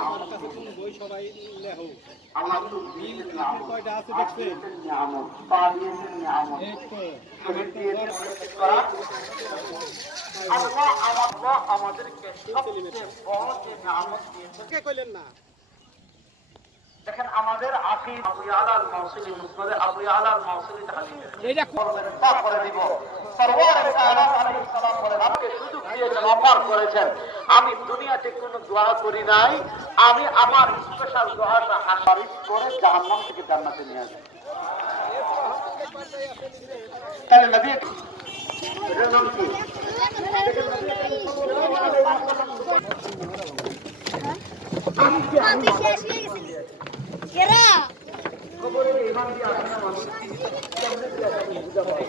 আমার কাছে কোন বই সবাই লেখো আল্লাহ মিল কয়টা আছে দেখছেন নিয়ামত পা দিয়েছেন নিয়ামত এই তো শরীর দিয়েছেন করা আল্লাহ আমাদেরকে সবচেয়ে বড় যে নিয়ামত দিয়েছেন কে কইলেন না দেখেন আমাদের আকিদ আবু ইয়ালাল মাউসিলি মুসনাদে আবু ইয়ালাল মাউসিলি হাদিস এইটা করবেন তা করে দিব সরওয়ার কায়নাত আলাইহিস সালাম বলেন আমাকে সুযোগ দিয়েছেন অফার করেছেন আমি দুনিয়াতে কোনো দোয়া করি নাই আমি আমার স্পেশাল দোয়াটা হাসারিফ করে জাহান্নাম থেকে জান্নাতে নিয়ে আসব তাহলে নবী এর নাম কি আমি শেষ হয়ে গেছি কেরা খবরে ইমান দিয়ে আসে না মানুষ কেমনে দিয়ে আসে বুঝা পায়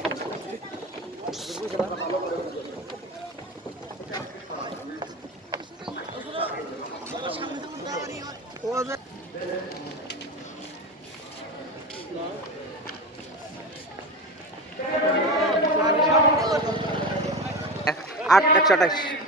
বুঝা ভালো করে আট 128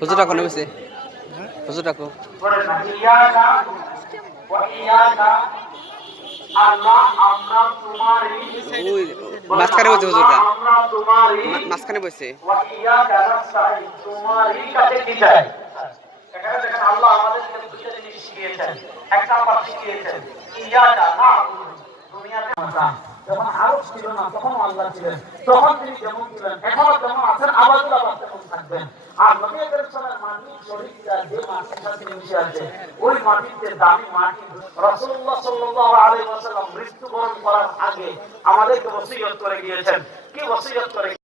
হুজুর রাখো নেমেছে হুজুর রাখো মাঝখানে বসে হুজুরটা মাঝখানে বসে আল্লাহ আমাদেরকে দুইটা জিনিস শিখিয়েছেন এক নাম্বার শিখিয়েছেন ইয়াকা না দুনিয়াতে যখন আরব ছিল না তখন আল্লাহ ছিলেন তখন তিনি যেমন ছিলেন এখনো যেমন আছেন আবাদুল আবাদ তেমন থাকবেন আর নবী করিম সাল্লাল্লাহু আলাইহি ওয়াসাল্লাম শরীরটা যে মাটির সাথে মিশে আছে ওই মাটিতে দামি মাটি রাসূলুল্লাহ সাল্লাল্লাহু আলাইহি ওয়াসাল্লাম মৃত্যুবরণ করার আগে আমাদেরকে ওসিয়ত করে গিয়েছেন কি ওসিয়ত করে